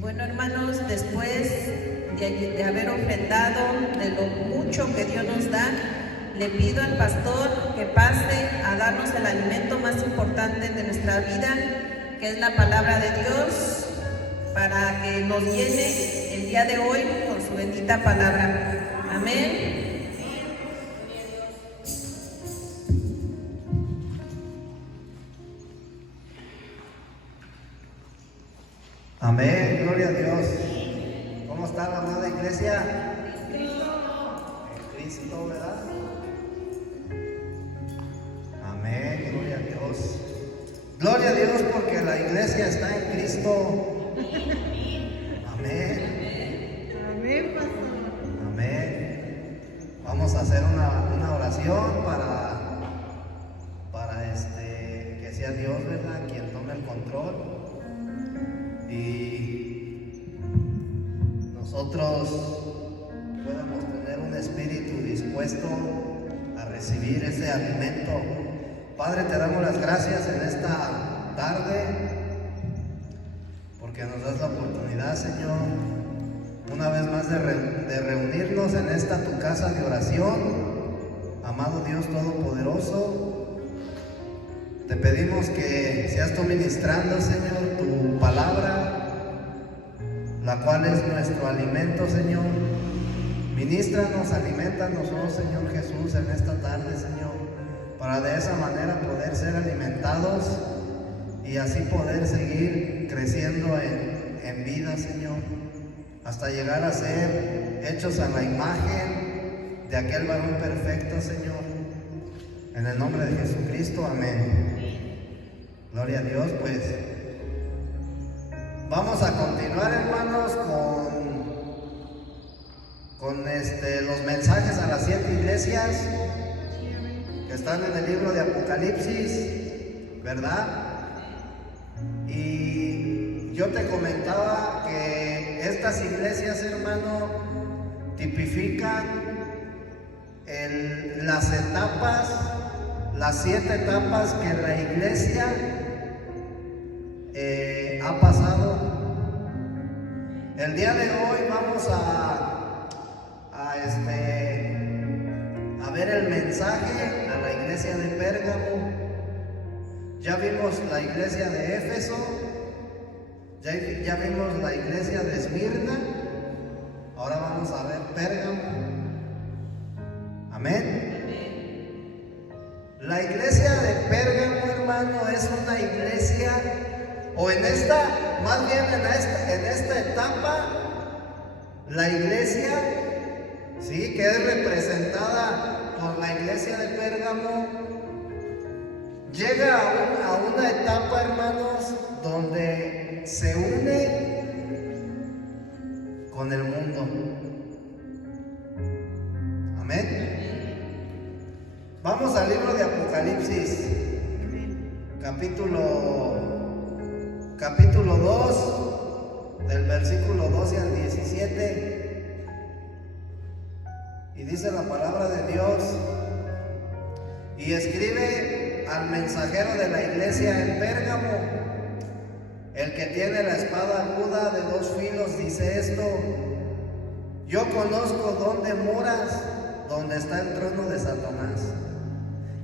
Bueno, hermanos, después de haber ofrendado de lo mucho que Dios nos da, le pido al pastor que pase a darnos el alimento más importante de nuestra vida, que es la palabra de Dios, para que nos llene el día de hoy con su bendita palabra. Amén. Amén, gloria a Dios. ¿Cómo está la amada iglesia? En Cristo, ¿verdad? Amén, gloria a Dios. Gloria a Dios porque la iglesia está en Cristo. Amén. Amén, pastor. Amén. Vamos a hacer una oración para que sea Dios, ¿verdad?, quien tome el control. Y nosotros podemos tener un espíritu dispuesto a recibir ese alimento. Padre, te damos las gracias en esta tarde porque nos das la oportunidad, Señor, una vez más de reunirnos en esta tu casa de oración. Amado Dios Todopoderoso, te pedimos que seas tú ministrando, Señor, tu palabra, la cual es nuestro alimento, Señor. Ministranos, alimentanos, oh Señor Jesús, en esta tarde, Señor, para de esa manera poder ser alimentados y así poder seguir creciendo en vida, Señor, hasta llegar a ser hechos a la imagen de aquel varón perfecto, Señor. En el nombre de Jesucristo, amén. Gloria a Dios. Pues vamos a continuar, hermanos, con los mensajes a las 7 iglesias que están en el libro de Apocalipsis, ¿verdad? Y yo te comentaba que estas iglesias, hermano, tipifican las etapas, las 7 etapas que la iglesia ha pasado. El día de hoy vamos a ver el mensaje a la iglesia de Pérgamo. Ya vimos la iglesia de Éfeso, ya vimos la iglesia de Esmirna, ahora vamos a ver Pérgamo. Amén. La iglesia de Pérgamo, hermano, es una iglesia, o en esta etapa, la iglesia, sí, que es representada por la iglesia de Pérgamo, llega a una etapa, hermanos, donde se une con el mundo. Amén. Vamos al libro de Apocalipsis, capítulo 2, del versículo 12 al 17. Y dice la palabra de Dios: y escribe al mensajero de la iglesia en Pérgamo, el que tiene la espada aguda de 2 filos, dice esto: yo conozco dónde moras, donde está el trono de Satanás.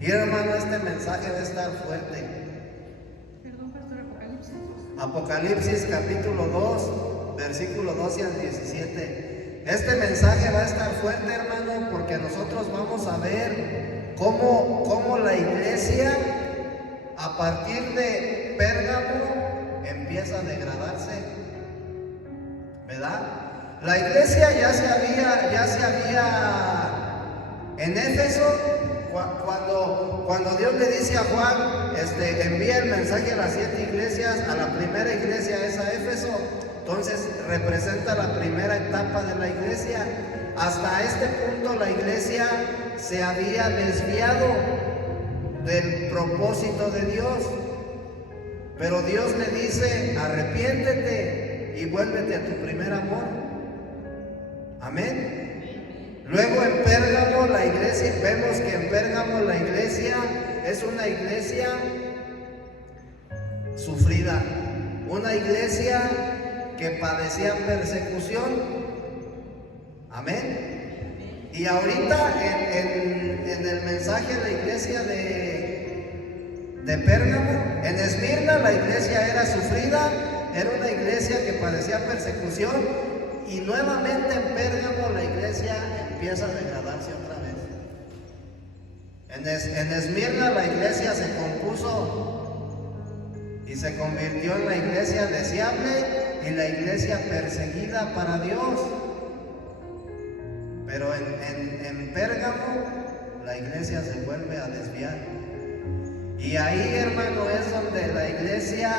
Y hermano, este mensaje va a estar fuerte. Perdón, pastor, Apocalipsis. Apocalipsis capítulo 2, versículo 12 al 17. Este mensaje va a estar fuerte, hermano, porque nosotros vamos a ver cómo la iglesia, a partir de Pérgamo, empieza a degradarse, ¿verdad? La iglesia ya se había en Éfeso. Cuando Dios le dice a Juan, envía el mensaje a las 7 iglesias, a la primera iglesia es a Éfeso, entonces representa la primera etapa de la iglesia. Hasta este punto la iglesia se había desviado del propósito de Dios, pero Dios le dice: arrepiéntete y vuélvete a tu primer amor. Amén. Luego en Pérgamo la iglesia, vemos que en Pérgamo la iglesia es una iglesia sufrida, una iglesia que padecían persecución. Amén. Y ahorita en el mensaje de la iglesia de Pérgamo, en Esmirna la iglesia era sufrida, era una iglesia que padecía persecución, y nuevamente en Pérgamo la iglesia empieza a degradarse otra vez. En Esmirna la iglesia se compuso y se convirtió en la iglesia deseable y la iglesia perseguida para Dios. Pero en Pérgamo la iglesia se vuelve a desviar. Y ahí, hermano, es donde la iglesia,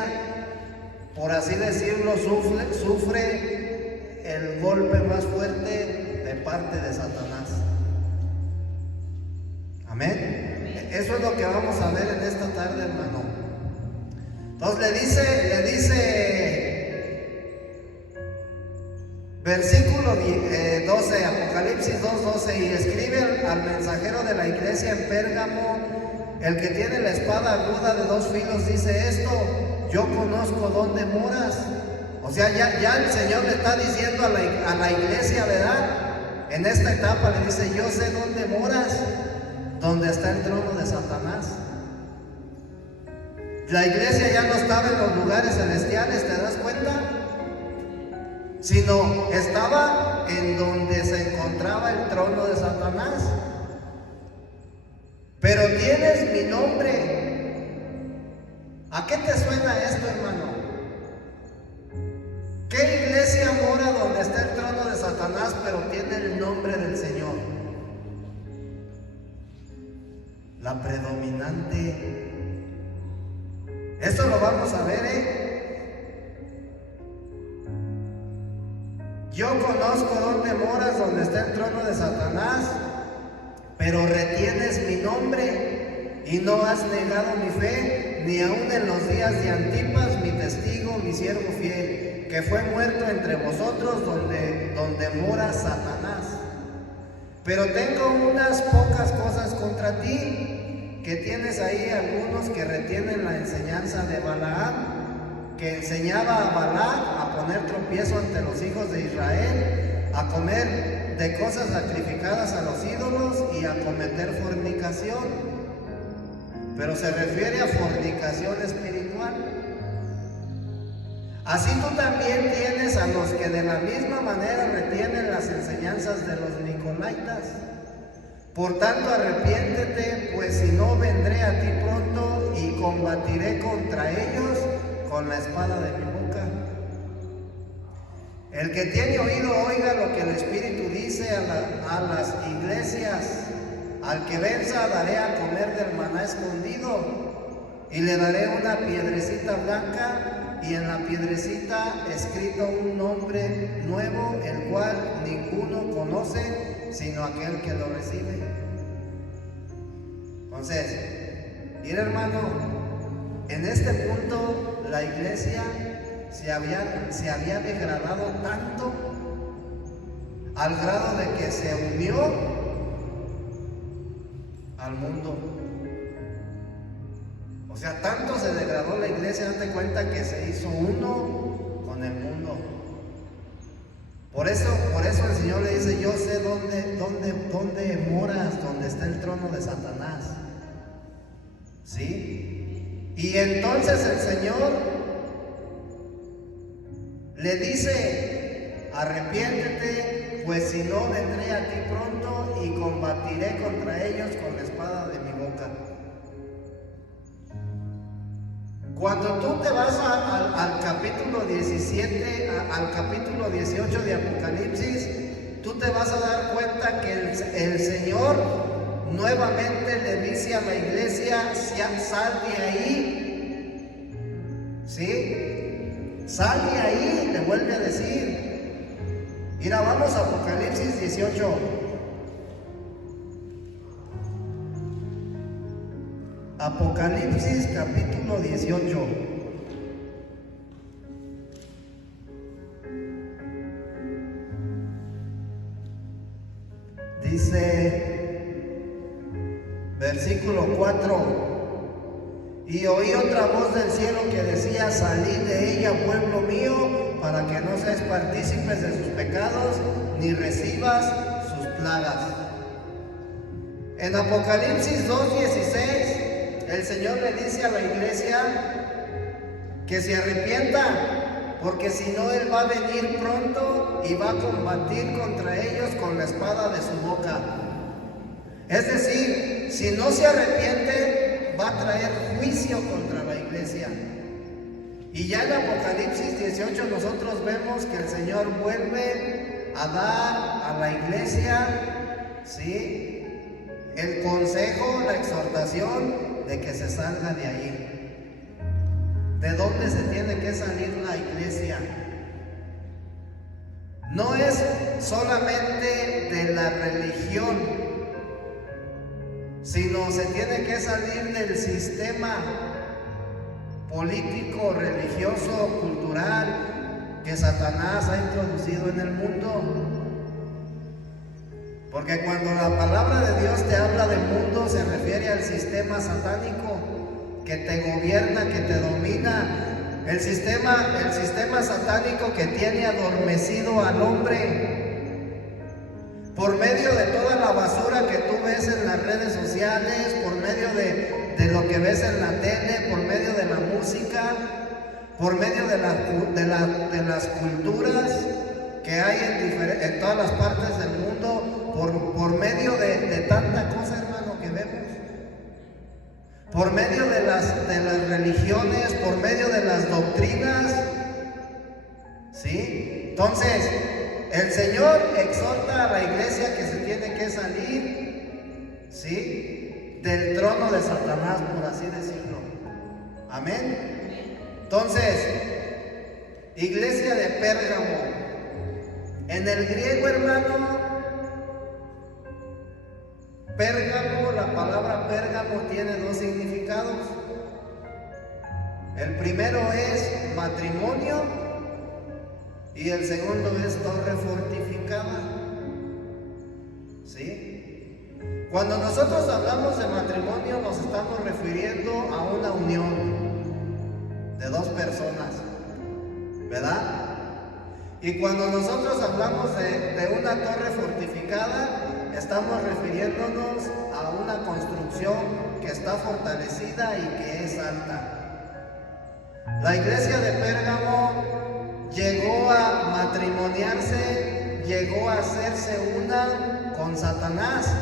por así decirlo, sufre el golpe más fuerte de parte de Satanás. Amén. Eso es lo que vamos a ver en esta tarde, hermano. Entonces le dice versículo 12, Apocalipsis 2:12, y escribe al mensajero de la iglesia en Pérgamo, el que tiene la espada aguda de dos filos, dice esto: yo conozco dónde moras. O sea, ya el Señor le está diciendo a la iglesia, ¿verdad? En esta etapa le dice: yo sé dónde moras, donde está el trono de Satanás. La iglesia ya no estaba en los lugares celestiales, ¿te das cuenta? Sino estaba en donde se encontraba el trono de Satanás. Pero tienes mi nombre. ¿A qué te suena esto, hermano? ¿Qué iglesia mora donde está el trono de Satanás, pero tiene el nombre del Señor? La predominante. Esto lo vamos a ver, Yo conozco dónde moras, donde está el trono de Satanás, pero retienes mi nombre y no has negado mi fe, ni aun en los días de Antipas, mi testigo, mi siervo fiel, que fue muerto entre vosotros, donde mora Satanás. Pero tengo unas pocas cosas contra ti, que tienes ahí algunos que retienen la enseñanza de Balaam, que enseñaba a Balac a poner tropiezo ante los hijos de Israel, a comer de cosas sacrificadas a los ídolos y a cometer fornicación. Pero se refiere a fornicación espiritual. Así tú también tienes a los que de la misma manera retienen las enseñanzas de los nicolaitas. Por tanto, arrepiéntete, pues si no, vendré a ti pronto y combatiré contra ellos con la espada de mi boca. El que tiene oído, oiga lo que el Espíritu dice a las iglesias. Al que venza, daré a comer del maná escondido, y le daré una piedrecita blanca, y en la piedrecita escrito un nombre nuevo, el cual ninguno conoce, sino aquel que lo recibe. Entonces, mira, hermano, en este punto la iglesia se había degradado tanto, al grado de que se unió al mundo. O sea, tanto se degradó la iglesia, date cuenta que se hizo uno con el mundo. Por eso el Señor le dice: yo sé dónde moras, donde está el trono de Satanás. ¿Sí? Y entonces el Señor le dice: arrepiéntete, pues si no, vendré a ti pronto y combatiré contra ellos con la espada de mi boca. Cuando tú te vas al capítulo 17, al capítulo 18 de Apocalipsis, tú te vas a dar cuenta que el Señor nuevamente le dice a la iglesia: sal de ahí. ¿Sí? Sal de ahí, le vuelve a decir. Mira, vamos a Apocalipsis 18. Apocalipsis capítulo 18. Dice, versículo 4: y oí otra voz del cielo que decía: salid de ella, pueblo mío, para que no seas partícipes de sus pecados, ni recibas sus plagas. En Apocalipsis 2:16, el Señor le dice a la iglesia que se arrepienta, porque si no, Él va a venir pronto y va a combatir contra ellos con la espada de su boca. Es decir, si no se arrepiente, va a traer juicio contra la iglesia. Y ya en Apocalipsis 18 nosotros vemos que el Señor vuelve a dar a la iglesia, ¿sí?, el consejo, la exhortación de que se salga de ahí. ¿De dónde se tiene que salir la iglesia? No es solamente de la religión, sino se tiene que salir del sistema político, religioso, cultural que Satanás ha introducido en el mundo. Porque cuando la palabra de Dios te habla de mundo, se refiere al sistema satánico que te gobierna, que te domina, el sistema satánico que tiene adormecido al hombre. Por medio de toda la basura que tú ves en las redes sociales, por medio de lo que ves en la tele, por medio de la música, por medio de las culturas que hay en todas las partes del mundo, por medio de tanta cosa, hermano, que vemos, por medio de las religiones, por medio de las doctrinas, ¿sí? Entonces, el Señor exhorta a la iglesia que se tiene que salir, ¿sí?, del trono de Satanás, por así decirlo. Amén. Entonces, iglesia de Pérgamo. En el griego, hermano, Pérgamo, la palabra Pérgamo tiene dos significados. El primero es matrimonio y el segundo es torre fortificada. ¿Sí? Cuando nosotros hablamos de matrimonio, nos estamos refiriendo a una unión de dos personas, ¿verdad? Y cuando nosotros hablamos de una torre fortificada, estamos refiriéndonos a una construcción que está fortalecida y que es alta. La iglesia de Pérgamo llegó a matrimoniarse, llegó a hacerse una con Satanás,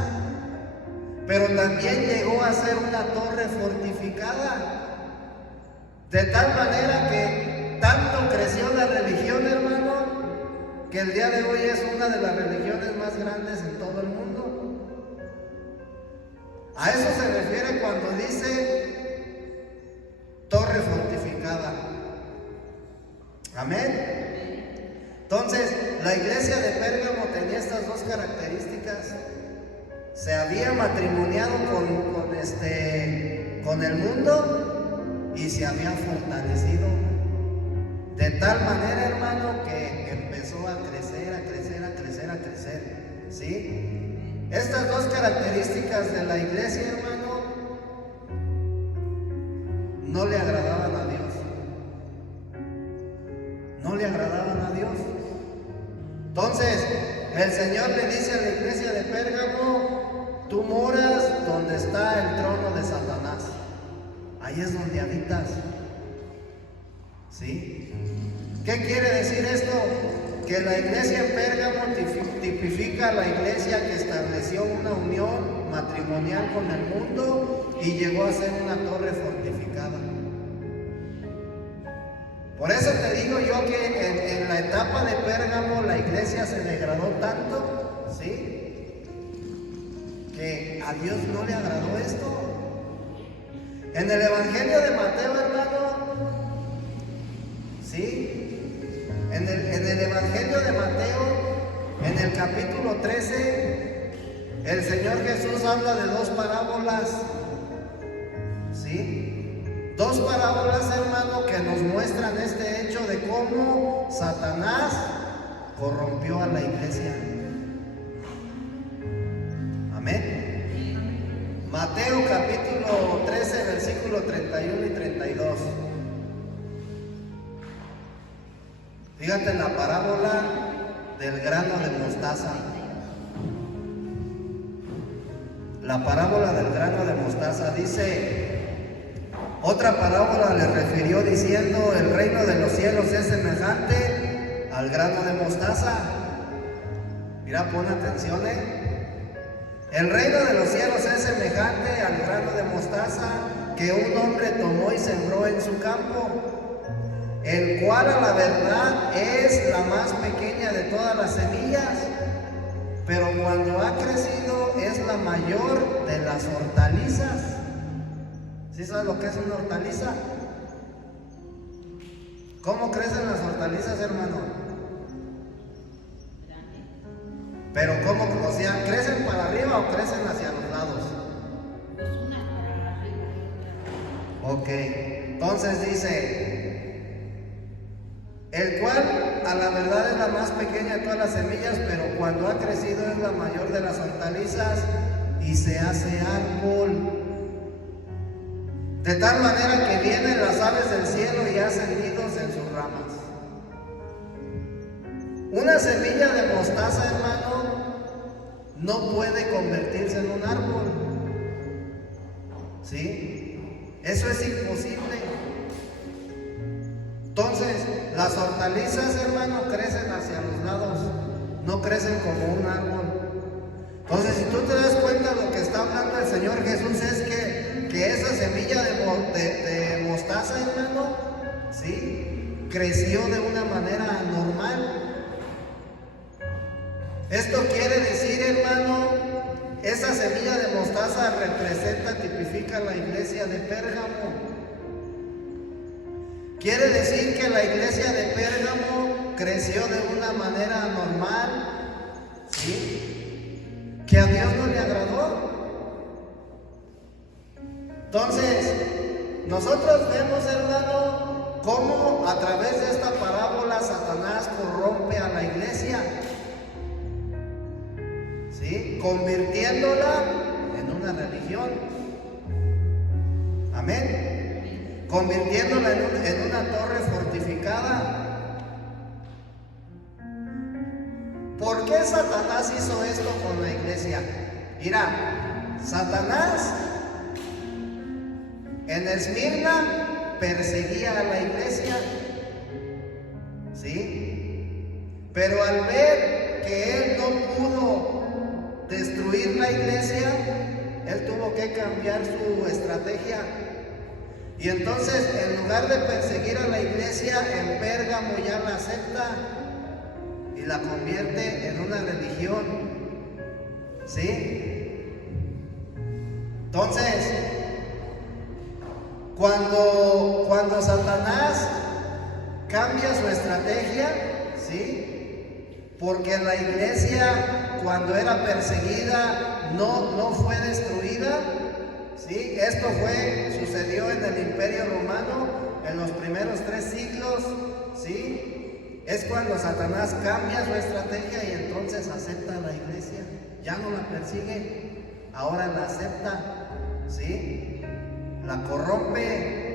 pero también llegó a ser una torre fortificada, de tal manera que tanto creció la religión, hermano, que el día de hoy es una de las religiones más grandes en todo el mundo. A eso se refiere cuando dice torre fortificada. Amén. Entonces, la iglesia de Pérgamo tenía estas dos características. Se había matrimoniado con el mundo y se había fortalecido de tal manera, hermano, que empezó a crecer, ¿sí? Estas dos características de la iglesia, hermano, no le agradaban a Dios. No le agradaban a Dios. Entonces, el Señor le dice a la iglesia de Pérgamo: tú moras donde está el trono de Satanás. Ahí es donde habitas. ¿Sí? ¿Qué quiere decir esto? Que la iglesia en Pérgamo tipifica a la iglesia que estableció una unión matrimonial con el mundo y llegó a ser una torre fortificada. Por eso te digo yo que en la etapa de Pérgamo la iglesia se degradó tanto, ¿sí?, que a Dios no le agradó esto. En el Evangelio de Mateo, hermano, ¿sí?, en el Evangelio de Mateo, en el capítulo 13, el Señor Jesús habla de dos parábolas, ¿sí? Dos parábolas, hermano, que nos muestran este hecho de cómo Satanás corrompió a la iglesia. Amén. Mateo capítulo 13, versículo 31 y 32. Fíjate en la parábola del grano de mostaza. La parábola del grano de mostaza dice, otra parábola le refirió diciendo, el reino de los cielos es semejante al grano de mostaza. Mira, pon atención, El reino de los cielos es semejante al grano de mostaza que un hombre tomó y sembró en su campo, el cual a la verdad es la más pequeña de todas las semillas, pero cuando ha crecido es la mayor de las hortalizas. ¿Sí sabes lo que es una hortaliza? ¿Cómo crecen las hortalizas, hermano? Pero ¿cómo? O sea, ¿crecen para arriba o crecen hacia los lados? Ok, entonces dice, el cual a la verdad es la más pequeña de todas las semillas, pero cuando ha crecido es la mayor de las hortalizas y se hace árbol. De tal manera que vienen las aves del cielo y hacen nidos en sus ramas. Una semilla de mostaza, hermano, no puede convertirse en un árbol. ¿Sí? Eso es imposible. Entonces, las hortalizas, hermano, crecen hacia los lados, no crecen como un árbol. Entonces, si tú te das cuenta, lo que está hablando el Señor Jesús es que esa semilla de mostaza, hermano, ¿sí?, creció de una manera normal. Esto quiere decir, hermano, esa semilla de mostaza representa, tipifica la iglesia de Pérgamo. Quiere decir que la iglesia de Pérgamo creció de una manera normal, ¿sí?, que a Dios no le agradó. Entonces, nosotros vemos, hermano, cómo a través de esta parábola Satanás corrompe a la iglesia, ¿sí?, convirtiéndola en una religión. Amén. Convirtiéndola en una torre fortificada. ¿Por qué Satanás hizo esto con la iglesia? Mira, Satanás en Esmirna perseguía a la iglesia, ¿sí? Pero al ver que él no pudo destruir la iglesia, él tuvo que cambiar su estrategia. Y entonces, en lugar de perseguir a la iglesia, en Pérgamo ya la acepta y la convierte en una religión, ¿sí? Entonces, cuando Satanás cambia su estrategia, ¿sí?, porque la iglesia, cuando era perseguida, no fue destruida, ¿sí? Esto sucedió en el Imperio Romano en los primeros 3 siglos, ¿sí? Es cuando Satanás cambia su estrategia y entonces acepta a la iglesia. Ya no la persigue, ahora la acepta, ¿sí? La corrompe.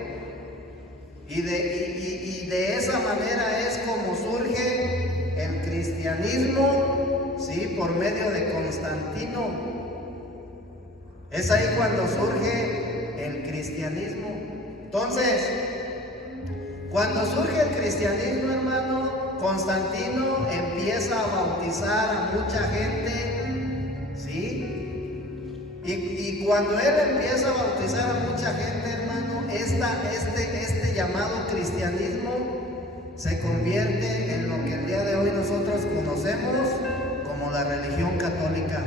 Y de esa manera es como surge el cristianismo, ¿sí?, por medio de Constantino. Es ahí cuando surge el cristianismo. Entonces, cuando surge el cristianismo, hermano, Constantino empieza a bautizar a mucha gente, ¿sí? Y cuando él empieza a bautizar a mucha gente, hermano, este llamado cristianismo se convierte en lo que el día de hoy nosotros conocemos como la religión católica.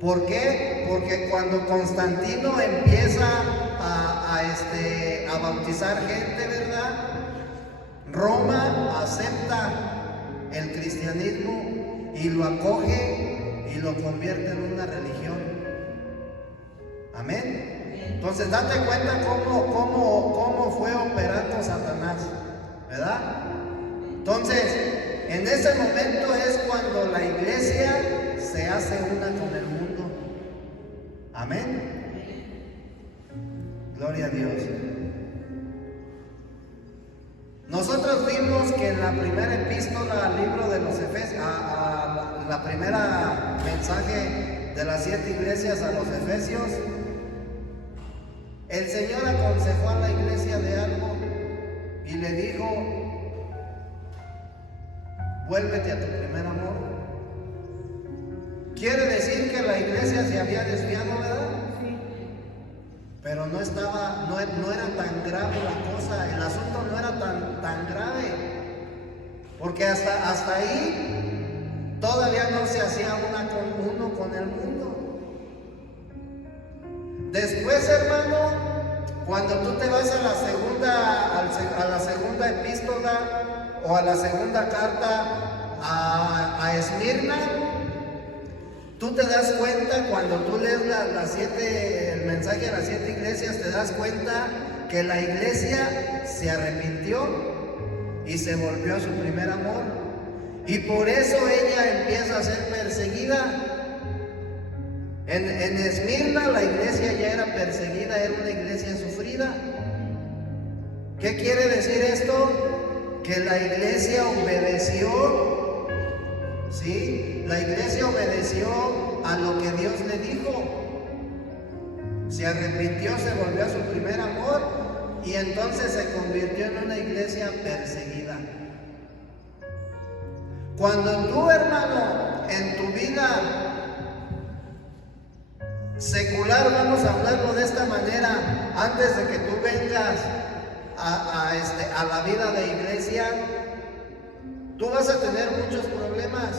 ¿Por qué? Porque cuando Constantino empieza a bautizar gente, ¿verdad?, Roma acepta el cristianismo y lo acoge y lo convierte en una religión. Amén. Entonces date cuenta cómo fue operando Satanás, ¿verdad? Entonces, en ese momento es cuando la iglesia se hace una con el mundo. Amén. Gloria a Dios. Nosotros vimos vimos que en la primera epístola al libro de los Efesios, la primera mensaje de las 7 iglesias a los Efesios, el Señor aconsejó a la iglesia de algo y le dijo: vuélvete a tu primer amor. Quiere decir que la iglesia se había desviado, ¿verdad? Pero no era tan grave la cosa, el asunto no era tan grave, porque hasta ahí todavía no se hacía uno con el mundo. Después, hermano, cuando tú te vas a la segunda epístola o a la segunda carta a Esmirna, tú te das cuenta, cuando tú lees el mensaje a las 7 iglesias, te das cuenta que la iglesia se arrepintió y se volvió a su primer amor. Y por eso ella empieza a ser perseguida. En Esmirna la iglesia ya era perseguida, era una iglesia sufrida. ¿Qué quiere decir esto? Que la iglesia obedeció, ¿sí? La iglesia obedeció a lo que Dios le dijo. Se arrepintió, se volvió a su primer amor y entonces se convirtió en una iglesia perseguida. Cuando tú, hermano, en tu vida secular, vamos a hablarlo de esta manera, antes de que tú vengas a la vida de iglesia, tú vas a tener muchos problemas.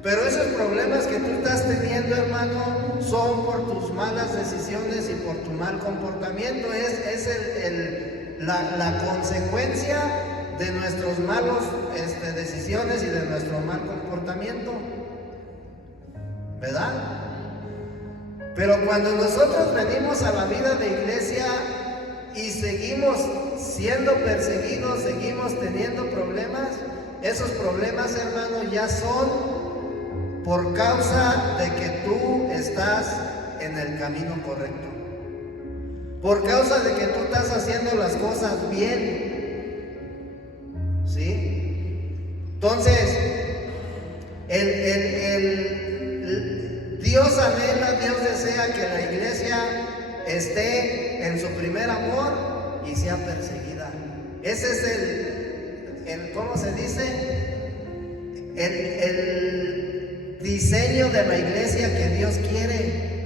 Pero esos problemas que tú estás teniendo, hermano, son por tus malas decisiones y por tu mal comportamiento. Es la consecuencia de nuestros malos decisiones y de nuestro mal comportamiento, ¿verdad? Pero cuando nosotros venimos a la vida de iglesia y seguimos siendo perseguidos, seguimos teniendo problemas, esos problemas, hermano, ya son por causa de que tú estás en el camino correcto, por causa de que tú estás haciendo las cosas bien, ¿sí? Entonces, Dios anhela, Dios desea que la iglesia esté en su primer amor y sea perseguida. Ese es ¿cómo se dice? El diseño de la iglesia que Dios quiere.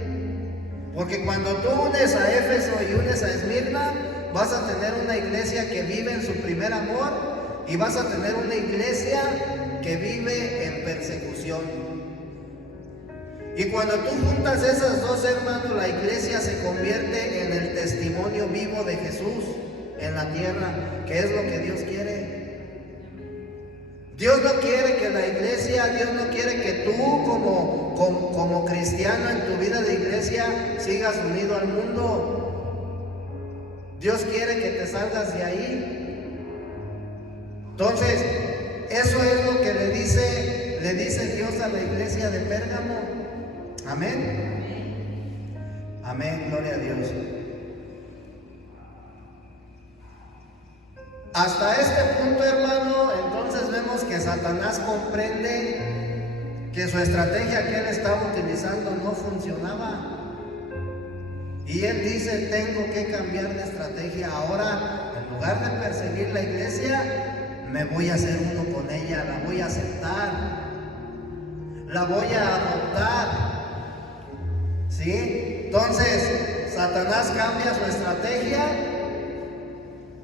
Porque cuando tú unes a Éfeso y unes a Esmirna, vas a tener una iglesia que vive en su primer amor y vas a tener una iglesia que vive en persecución. Y cuando tú juntas esas dos, hermanos, la iglesia se convierte en el testimonio vivo de Jesús en la tierra, que es lo que Dios quiere. Dios no quiere que la iglesia, Dios no quiere que tú como cristiano en tu vida de iglesia sigas unido al mundo. Dios quiere que te salgas de ahí. Entonces, eso es lo que le dice Dios a la iglesia de Pérgamo. Amén. Amén, gloria a Dios. Hasta este punto, hermano, entonces vemos que Satanás comprende que su estrategia que él estaba utilizando no funcionaba. Y él dice: tengo que cambiar de estrategia. Ahora, en lugar de perseguir la iglesia, me voy a hacer uno con ella, la voy a aceptar, la voy a adoptar. ¿Sí? Entonces, Satanás cambia su estrategia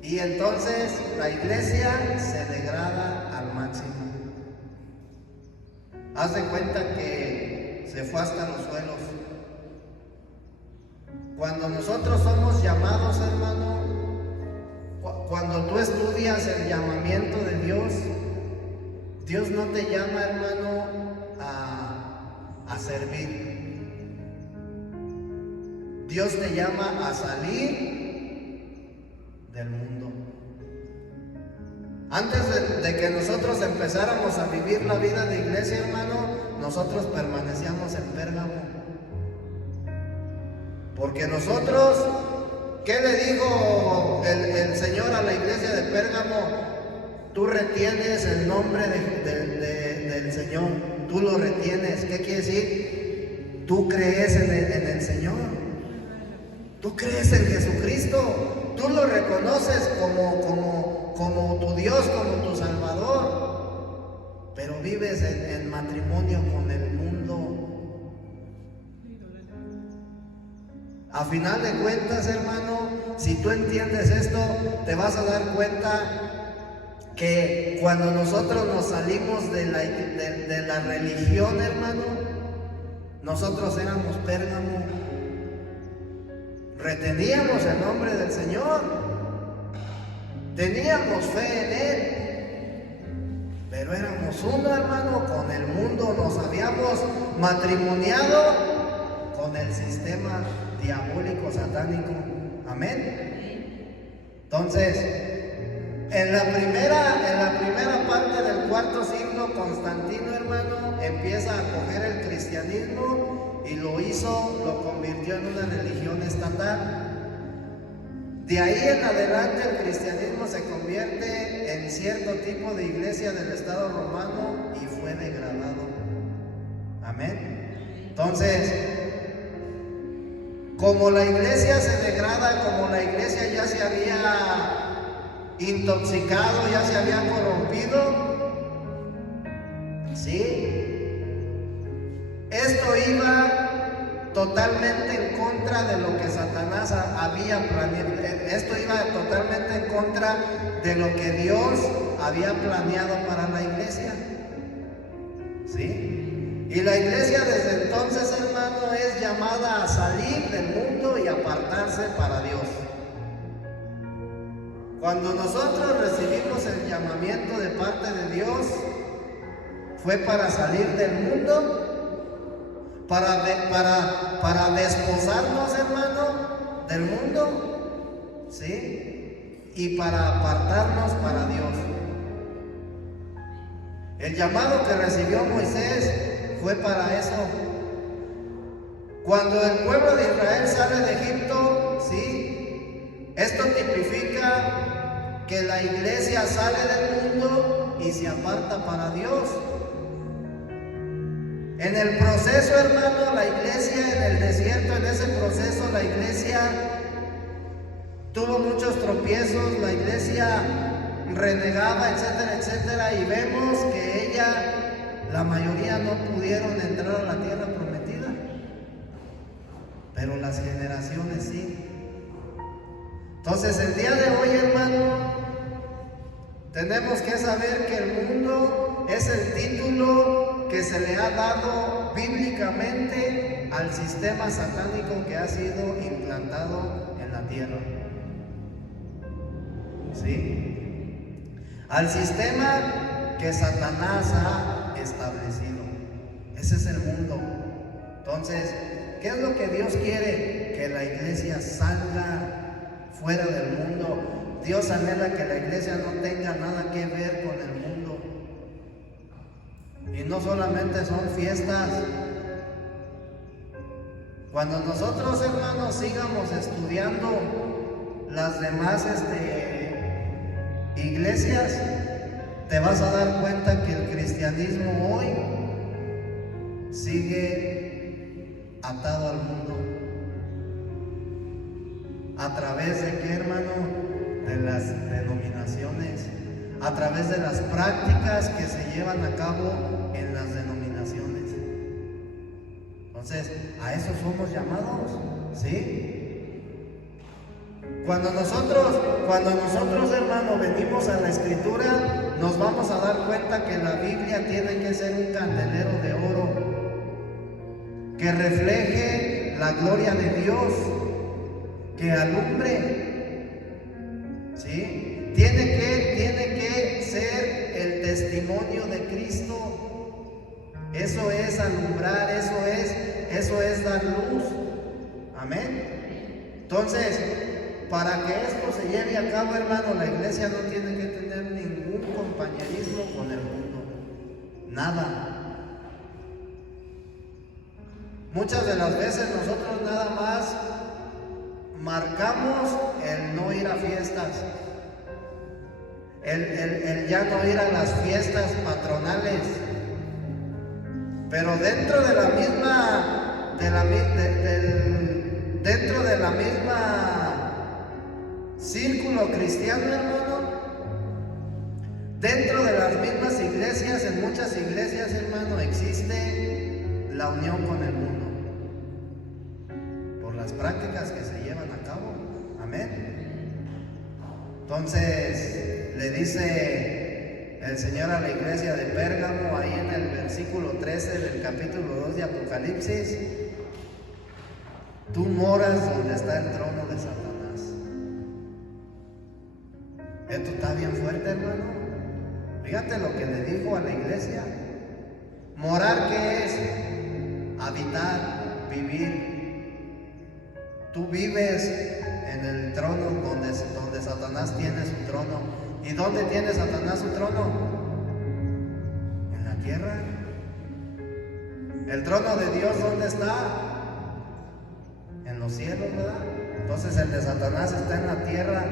y entonces la iglesia se degrada al máximo. Haz de cuenta que se fue hasta los suelos. Cuando nosotros somos llamados, hermano, cuando tú estudias el llamamiento de Dios, Dios no te llama, hermano, a servir. Dios te llama a salir del mundo. Antes de que nosotros empezáramos a vivir la vida de iglesia, hermano, nosotros permanecíamos en Pérgamo. Porque nosotros, ¿qué le dijo el Señor a la iglesia de Pérgamo? tú retienes el nombre del Señor, tú lo retienes. ¿Qué quiere decir? Tú crees en el Señor, tú crees en Jesucristo, tú lo reconoces como tu Dios, como tu Salvador, pero vives en matrimonio con el mundo. A final de cuentas, hermano, si tú entiendes esto, te vas a dar cuenta que cuando nosotros nos salimos de la religión, hermano, nosotros éramos Pérgamo, reteníamos el nombre del Señor, teníamos fe en Él, pero éramos uno, hermano, con el mundo, nos habíamos matrimoniado con el sistema diabólico, satánico. Amén. Entonces, en la primera parte del cuarto siglo, Constantino, hermano, empieza a coger el cristianismo y lo convirtió en una religión estatal. De ahí en adelante el cristianismo se convierte en cierto tipo de iglesia del Estado romano y fue degradado. Amén. Entonces, como la iglesia se degrada, como la iglesia ya se había intoxicado, ya se había corrompido, ¿sí? Esto iba totalmente en contra de lo que Satanás había planeado. Esto iba totalmente en contra de lo que Dios había planeado para la iglesia, ¿sí? Y la iglesia desde entonces, hermano, es llamada a salir del mundo y apartarse para Dios. Cuando nosotros recibimos el llamamiento de parte de Dios, fue para salir del mundo, para desposarnos, hermano, del mundo, ¿sí? Y para apartarnos para Dios. El llamado que recibió Moisés fue para eso. Cuando el pueblo de Israel sale de Egipto, ¿sí? Esto tipifica que la iglesia sale del mundo y se aparta para Dios. En el proceso, hermano, la iglesia en el desierto, en ese proceso, la iglesia tuvo muchos tropiezos, la iglesia renegaba, etcétera, etcétera, y vemos que la mayoría no pudieron entrar a la tierra prometida, pero las generaciones sí. Entonces, el día de hoy, hermano, tenemos que saber que el mundo es el título que se le ha dado bíblicamente al sistema satánico que ha sido implantado en la tierra. ¿Sí? Al sistema que Satanás ha establecido. Ese es el mundo. Entonces, ¿qué es lo que Dios quiere? Que la iglesia salga fuera del mundo. Dios anhela que la iglesia no tenga nada que ver con el mundo. Y no solamente son fiestas. Cuando nosotros, hermanos, sigamos estudiando las demás iglesias, te vas a dar cuenta que el cristianismo hoy sigue atado al mundo. ¿A través de qué, hermano? De las denominaciones, a través de las prácticas que se llevan a cabo en las denominaciones. Entonces, a eso somos llamados, ¿sí? Cuando nosotros, hermano, venimos a la Escritura, nos vamos a dar cuenta que la Biblia tiene que ser un candelero de oro que refleje la gloria de Dios, que alumbre, ¿sí? Tiene que ser el testimonio de Cristo. Eso es alumbrar, eso es dar luz. Amén. Entonces, para que esto se lleve a cabo, hermano, la iglesia no tiene que tener ningún compañerismo con el mundo. Nada. Muchas de las veces nosotros nada más marcamos el no ir a fiestas. el ya no ir a las fiestas patronales. Pero dentro de la misma, dentro de la misma círculo cristiano, hermano, dentro de las mismas iglesias, en muchas iglesias, hermano, existe la unión con el mundo por las prácticas que se llevan a cabo. Amén. Entonces le dice el Señor a la iglesia de Pérgamo, ahí en el versículo 13 del capítulo 2 de Apocalipsis: tú moras donde está el trono de Satanás. Esto está bien fuerte, hermano. Fíjate lo que le dijo a la iglesia. Morar, ¿qué es? Habitar, vivir. Tú vives en el trono donde Satanás tiene su trono. ¿Y dónde tiene Satanás su trono? En la tierra. ¿El trono de Dios dónde está? En los cielos, ¿verdad? Entonces el de Satanás está en la tierra.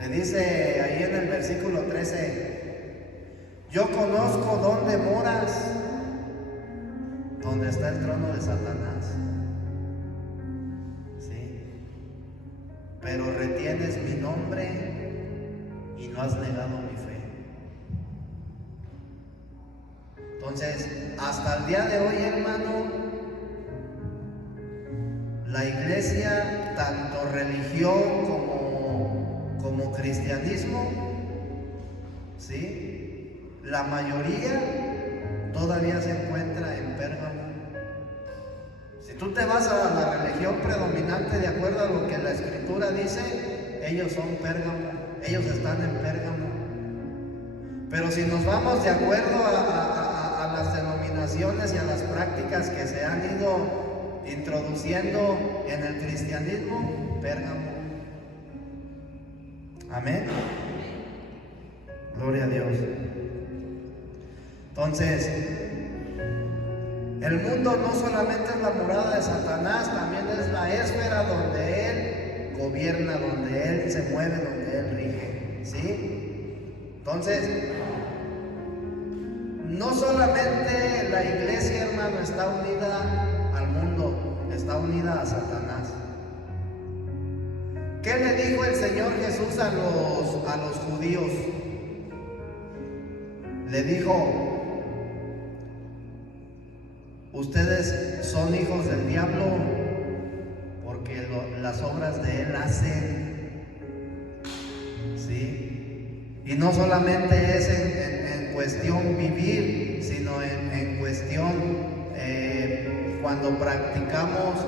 Le dice ahí en el versículo 13: yo conozco dónde moras, donde está el trono de Satanás. ¿Sí? Pero retienes mi nombre y no has negado mi fe. Entonces, hasta el día de hoy, hermano, la iglesia, tanto religión como cristianismo, ¿sí?, la mayoría todavía se encuentra en Pérgamo. Si tú te vas a la religión predominante de acuerdo a lo que la Escritura dice, ellos son Pérgamo, ellos están en Pérgamo. Pero si nos vamos de acuerdo a las denominaciones y a las prácticas que se han ido introduciendo en el cristianismo, Pérgamo. Amén. Gloria a Dios. Entonces, el mundo no solamente es la morada de Satanás, también es la esfera donde él gobierna, donde él se mueve, donde él rige, ¿sí? Entonces, no solamente la iglesia, hermano, está unida al mundo, está unida a Satanás. ¿Qué le dijo el Señor Jesús a los judíos? Le dijo: ustedes son hijos del diablo porque las obras de él hacen, ¿sí? Y no solamente es en cuestión vivir, sino en cuestión cuando practicamos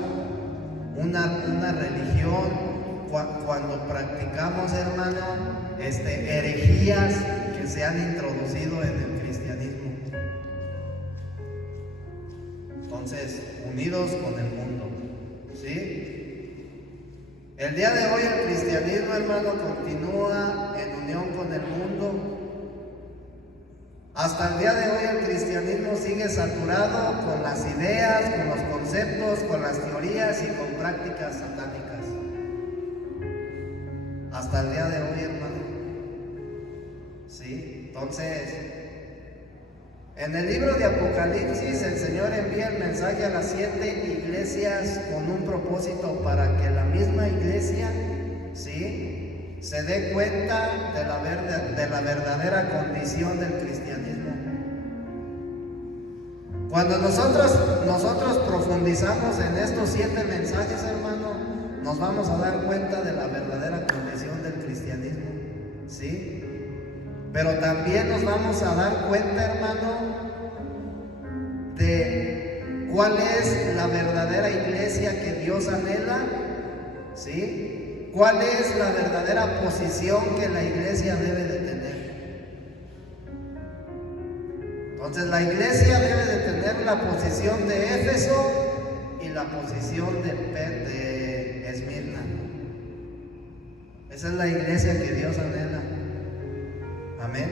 una religión, cuando practicamos, hermano, herejías que se han introducido en el cristianismo. Entonces, unidos con el mundo, ¿sí? El día de hoy el cristianismo, hermano, continúa en unión con el mundo. Hasta el día de hoy el cristianismo sigue saturado con las ideas, con los conceptos, con las teorías y con prácticas satánicas. Hasta el día de hoy, hermano. ¿Sí? Entonces, en el libro de Apocalipsis, el Señor envía el mensaje a las 7 iglesias con un propósito para que la misma iglesia, ¿sí?, se dé cuenta de la verdadera condición del cristianismo. Cuando nosotros profundizamos en estos 7 mensajes, hermano, nos vamos a dar cuenta de la verdadera condición del cristianismo, ¿sí? Pero también nos vamos a dar cuenta, hermano, de cuál es la verdadera iglesia que Dios anhela, ¿sí? ¿Cuál es la verdadera posición que la iglesia debe de tener? Entonces, la iglesia debe de tener la posición de Éfeso y la posición de Esmirna. Esa es la iglesia que Dios anhela. Amén.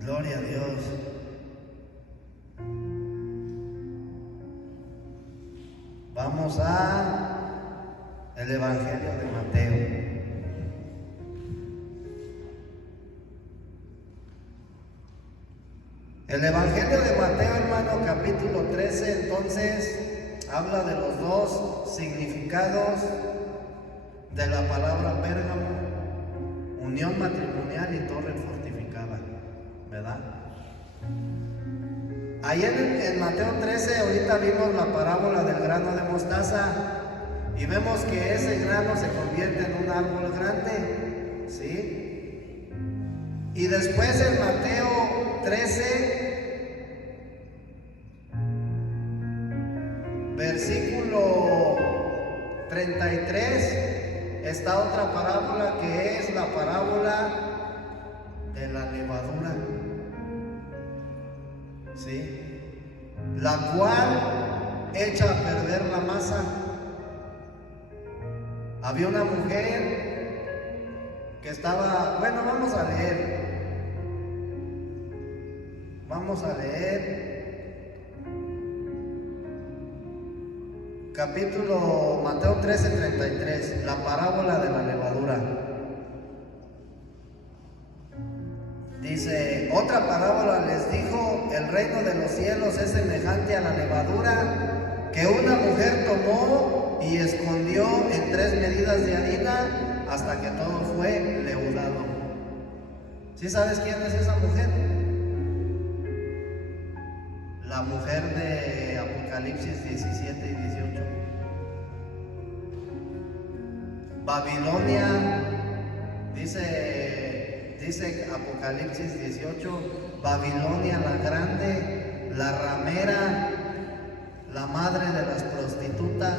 Gloria a Dios. Vamos a el Evangelio de Mateo. El Evangelio de Mateo, hermano, capítulo 13, entonces, habla de los dos significados de la palabra pérgamo: unión matrimonial y torre fortificada, ¿verdad? Ahí en Mateo 13, ahorita vimos la parábola del grano de mostaza y vemos que ese grano se convierte en un árbol grande, ¿sí? Y después en Mateo 13, versículo 33, está otra parábola que es la parábola de la levadura, ¿sí? La cual echa a perder la masa. Había una mujer que estaba, bueno, vamos a leer capítulo Mateo 13:33, la parábola de la levadura. Dice: otra parábola les dijo: el reino de los cielos es semejante a la levadura que una mujer tomó y escondió en 3 medidas de harina hasta que todo fue leudado. ¿Sí sabes quién es esa mujer? La mujer de Apocalipsis 17 y 18. Babilonia, dice Apocalipsis 18, Babilonia la grande, la ramera, la madre de las prostitutas,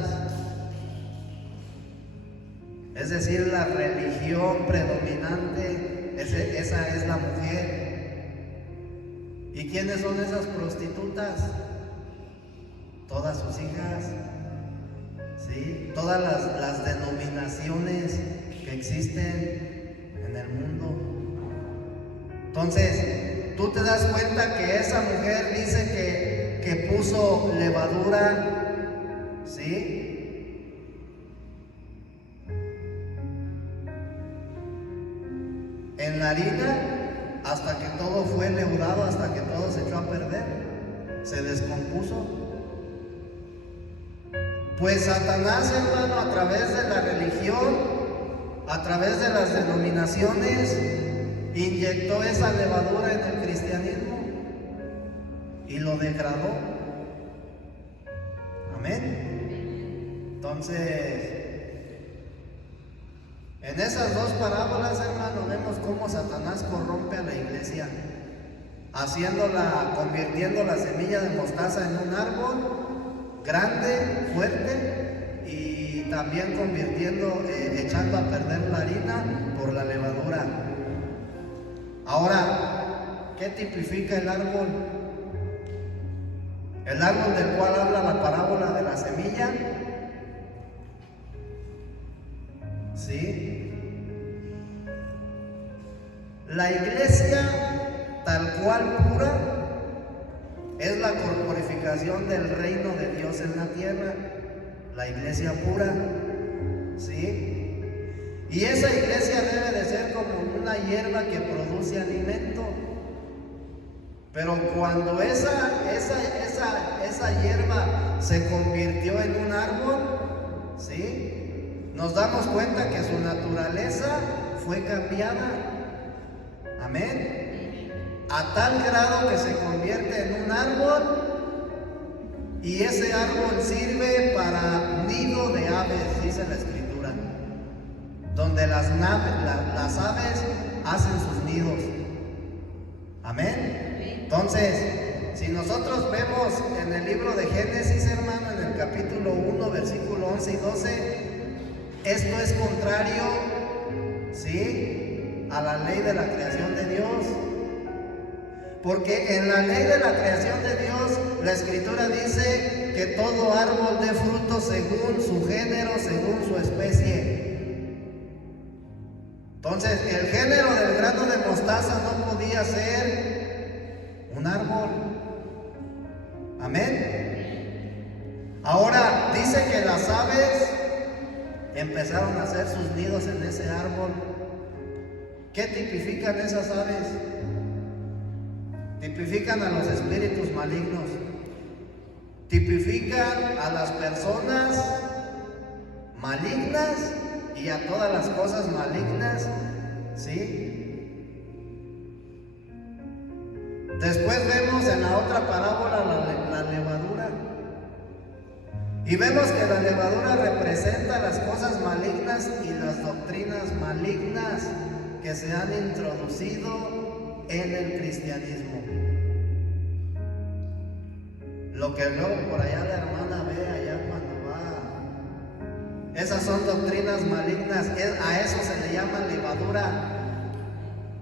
es decir, la religión predominante, esa es la mujer. ¿Y quiénes son esas prostitutas? Todas sus hijas, ¿sí? Todas las denominaciones que existen en el mundo. Entonces, tú te das cuenta que esa mujer dice que puso levadura, ¿sí? En la harina, hasta que todo fue leudado, hasta que todo se echó a perder, se descompuso. Pues Satanás, hermano, a través de la religión, a través de las denominaciones, inyectó esa levadura en el cristianismo y lo degradó. Amén. Entonces, en esas dos parábolas, hermano, vemos cómo Satanás corrompe a la iglesia, convirtiendo la semilla de mostaza en un árbol grande, fuerte, y también echando a perder la harina por la levadura. Ahora, ¿qué tipifica el árbol? El árbol del cual habla la parábola de la semilla, ¿sí? La iglesia tal cual pura es la corporificación del reino de Dios en la tierra, la iglesia pura, ¿sí? Y esa iglesia debe de ser como una hierba que produce alimento. Pero cuando esa hierba se convirtió en un árbol, ¿sí? Nos damos cuenta que su naturaleza fue cambiada. Amén. A tal grado que se convierte en un árbol, y ese árbol sirve para nido de aves, dice la Escritura, donde las aves hacen sus nidos. Amén. Entonces, si nosotros vemos en el libro de Génesis, hermano, en el capítulo 1, versículo 11 y 12, esto es contrario, ¿sí?, a la ley de la creación de Dios. Porque en la ley de la creación de Dios, la Escritura dice que todo árbol dé fruto según su género, según su especie. Entonces, el género del grano de mostaza no podía ser un árbol. Amén. Ahora, dice que las aves empezaron a hacer sus nidos en ese árbol. ¿Qué tipifican esas aves? tipifican a los espíritus malignos, tipifican a las personas malignas y a todas las cosas malignas, ¿sí? Después vemos en la otra parábola la levadura. Y vemos que la levadura representa las cosas malignas y las doctrinas malignas que se han introducido en el cristianismo. Lo que luego por allá la hermana ve allá cuando va. Esas son doctrinas malignas. A eso se le llama levadura.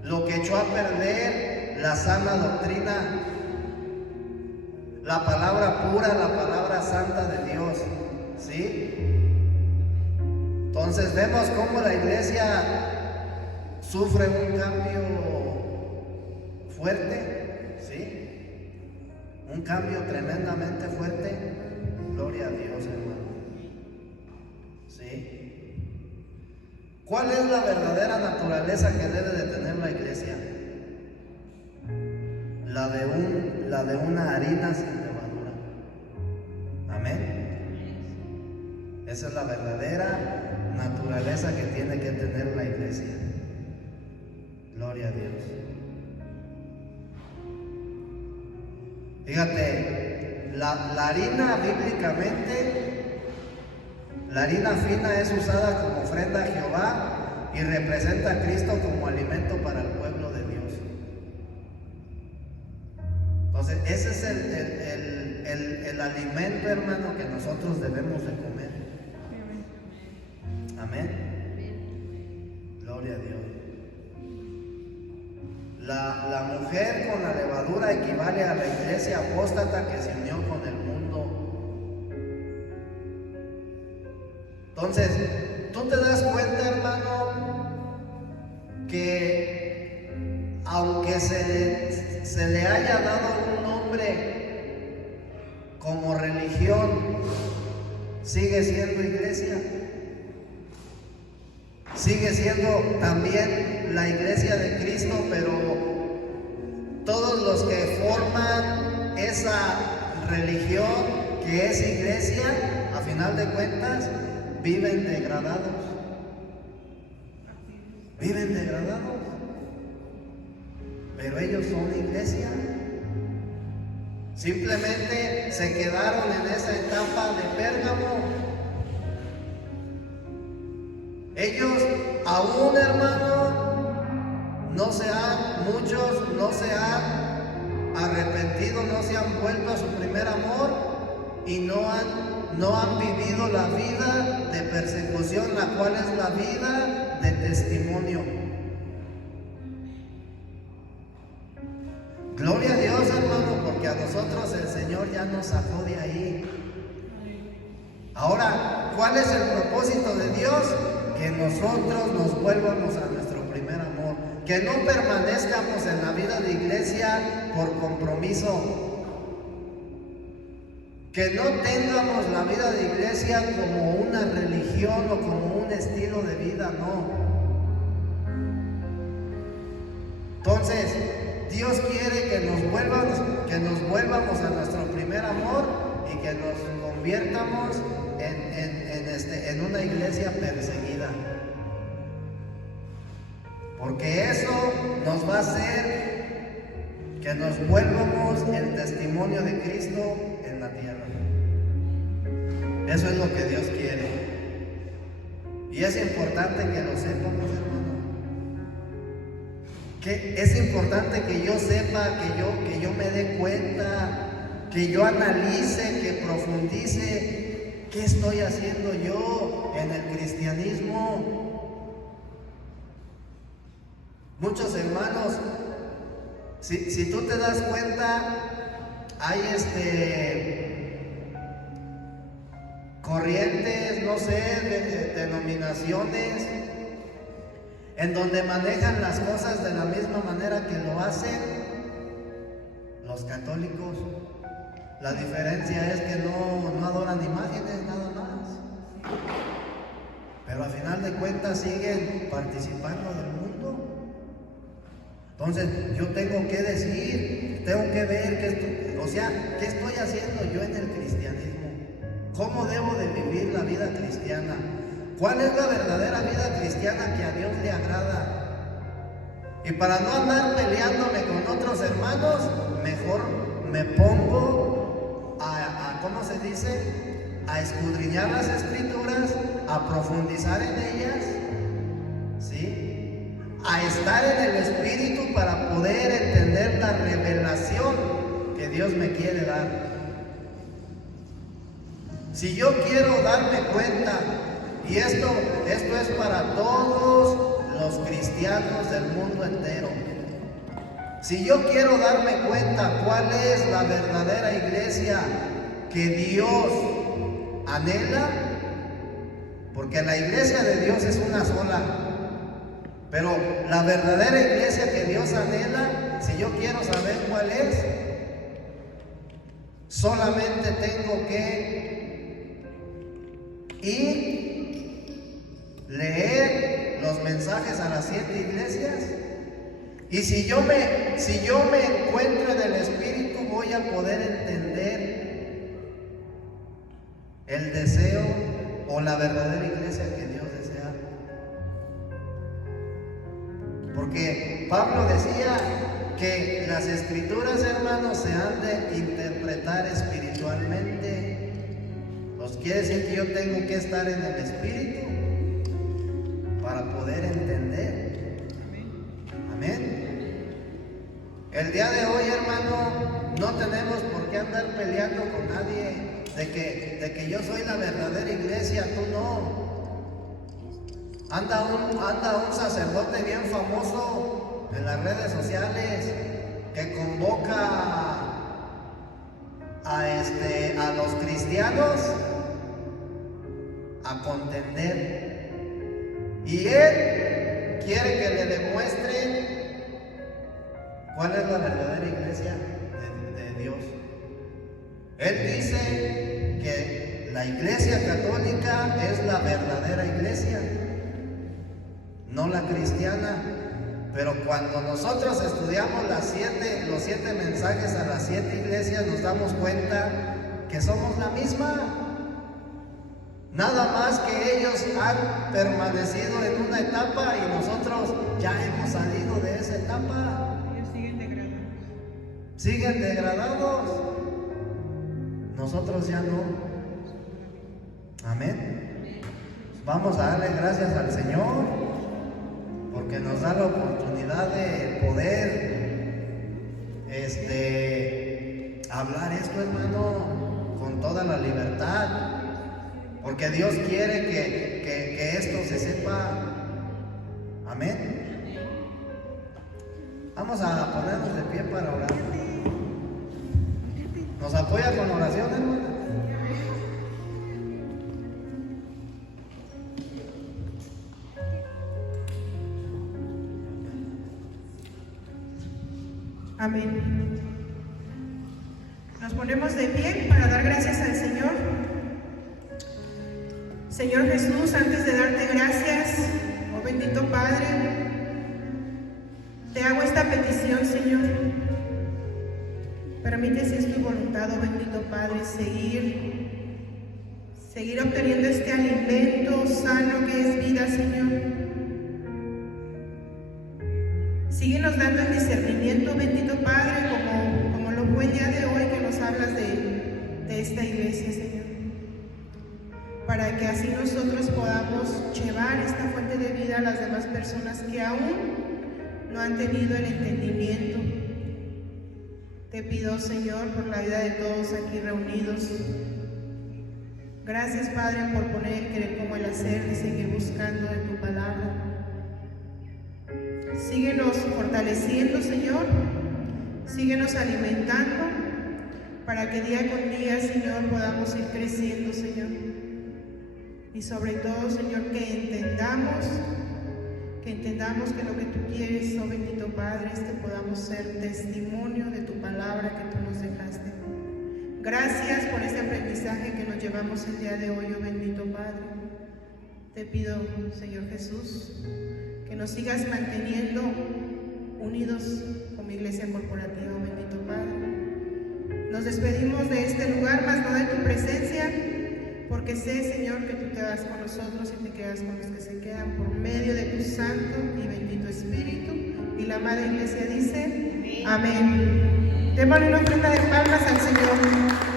Lo que echó a perder la sana doctrina, la palabra pura, la palabra santa de Dios, ¿sí? Entonces vemos cómo la iglesia sufre un cambio fuerte, ¿sí? Un cambio tremendamente fuerte. Gloria a Dios, hermano. ¿Sí? ¿Cuál es la verdadera naturaleza que debe de tener la iglesia? La de una harina sin levadura. Amén. Esa es la verdadera naturaleza que tiene que tener la iglesia. Gloria a Dios. Fíjate, la harina bíblicamente, la harina fina es usada como ofrenda a Jehová y representa a Cristo como alimento para el pueblo de Dios. Entonces, ese es el alimento, hermano, que nosotros debemos de comer. Amén. Gloria a Dios. La mujer con la levadura equivale a la iglesia apóstata que se unió con el mundo. Entonces, tú te das cuenta, hermano, que aunque se le haya dado un nombre como religión, sigue siendo iglesia. Sigue siendo también la iglesia de Cristo, pero todos los que forman esa religión que es iglesia, a final de cuentas, viven degradados. Viven degradados. Pero ellos son iglesia. Simplemente se quedaron en esa etapa de Pérgamo. Ellos aún, hermano, muchos no se han arrepentido, no se han vuelto a su primer amor y no han vivido la vida de persecución, la cual es la vida de testimonio. Gloria a Dios, hermano, porque a nosotros el Señor ya nos sacó de ahí. Ahora, ¿cuál es el propósito de Dios? Que nosotros nos vuelvamos a nuestro primer amor, que no permanezcamos en la vida de iglesia por compromiso, que no tengamos la vida de iglesia como una religión o como un estilo de vida, no. Entonces, Dios quiere que nos vuelvamos a nuestro primer amor y que nos conviertamos en una iglesia perseguida, porque eso nos va a hacer que nos vuelvamos el testimonio de Cristo en la tierra. Eso es lo que Dios quiere, y es importante que lo sepamos, hermano. Que es importante que yo sepa, que yo me dé cuenta, que yo analice, que profundice. ¿Qué estoy haciendo yo en el cristianismo? Muchos hermanos, si tú te das cuenta, hay corrientes, no sé, denominaciones, en donde manejan las cosas de la misma manera que lo hacen los católicos. La diferencia es que no adoran imágenes, nada más. Pero al final de cuentas siguen participando del mundo. Entonces yo tengo que decir, tengo que ver qué estoy haciendo yo en el cristianismo, cómo debo de vivir la vida cristiana, cuál es la verdadera vida cristiana que a Dios le agrada. Y para no andar peleándome con otros hermanos, mejor me pongo ¿cómo se dice? A escudriñar las escrituras, a profundizar en ellas, ¿sí? A estar en el Espíritu para poder entender la revelación que Dios me quiere dar. Si yo quiero darme cuenta, y esto es para todos los cristianos del mundo entero, si yo quiero darme cuenta cuál es la verdadera iglesia que Dios anhela, porque la iglesia de Dios es una sola, pero la verdadera iglesia que Dios anhela, si yo quiero saber cuál es, solamente tengo que ir, leer los mensajes a las 7 iglesias, y si yo me encuentro en el Espíritu, voy a poder entender el deseo o la verdadera iglesia que Dios desea. Porque Pablo decía que las escrituras, hermanos, se han de interpretar espiritualmente. Pues quiere decir que yo tengo que estar en el Espíritu para poder entender. Amén. El día de hoy, hermano, no tenemos por qué andar peleando con nadie de que yo soy la verdadera iglesia, tú no. Anda un sacerdote bien famoso en las redes sociales que convoca a los cristianos a contender, y él quiere que le demuestre cuál es la verdadera iglesia de Dios. Él dice que la iglesia católica es la verdadera iglesia, no la cristiana. Pero cuando nosotros estudiamos los 7 mensajes a las 7 iglesias, nos damos cuenta que somos la misma. Nada más que ellos han permanecido en una etapa y nosotros ya hemos salido de esa etapa. Ellos siguen degradados. Siguen degradados. Nosotros ya no. Amén. Vamos a darle gracias al Señor porque nos da la oportunidad de poder hablar esto, hermano, con toda la libertad, porque Dios quiere que esto se sepa. Amén. Vamos a ponernos de pie para orar. ¿Nos apoya con oración, hermano? Amén. Nos ponemos de pie para dar gracias al Señor. Señor Jesús, antes de darte gracias, oh bendito Padre, te hago esta petición, Señor. Permite, si es tu voluntad, oh bendito Padre, seguir obteniendo este alimento sano que es vida, Señor. Síguenos dando el discernimiento, bendito Padre, como lo fue el día de hoy que nos hablas de esta iglesia, Señor. Para que así nosotros podamos llevar esta fuente de vida a las demás personas que aún no han tenido el entendimiento. Te pido, Señor, por la vida de todos aquí reunidos. Gracias, Padre, por poner el querer como el hacer y seguir buscando de tu palabra. Síguenos fortaleciendo, Señor. Síguenos alimentando para que día con día, Señor, podamos ir creciendo, Señor. Y sobre todo, Señor, que entendamos que lo que tú quieres, oh bendito Padre, es que podamos ser testimonio de tu palabra que tú nos dejaste. Gracias por este aprendizaje que nos llevamos el día de hoy, oh bendito Padre. Te pido, Señor Jesús, que nos sigas manteniendo unidos como iglesia corporativa, oh bendito Padre. Nos despedimos de este lugar, mas no de tu presencia, porque sé, Señor, que tú te das con nosotros y te quedas con los que se quedan por medio de tu Santo y bendito Espíritu. Y la Madre Iglesia dice, amén. Démosle una ofrenda de palmas al Señor.